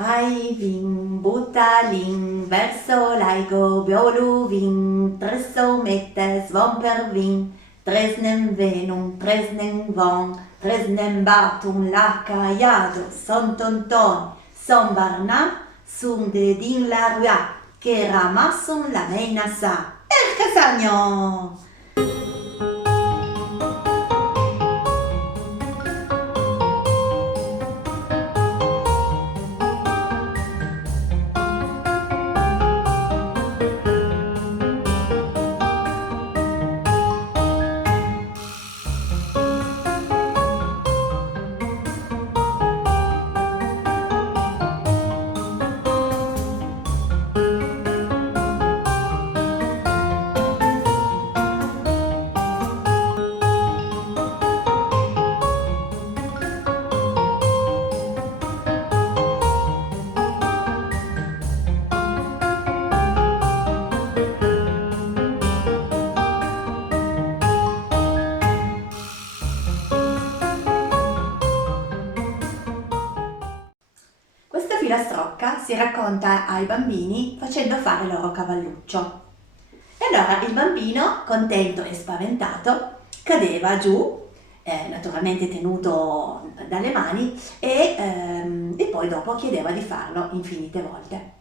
Driving, Butterling, verso Laigo, Bioluvin, Tresso Mette, Svompervin, Dresden Venum, Dresden Von, Dresden Batum, Lacaiado, Son Tonton, Son Barnam, Sum de Din la Rua, che ramassum la meina sa. El Casagno! Questa filastrocca si racconta ai bambini facendo fare il loro cavalluccio. E allora il bambino, contento e spaventato, cadeva giù, naturalmente tenuto dalle mani, e poi dopo chiedeva di farlo infinite volte.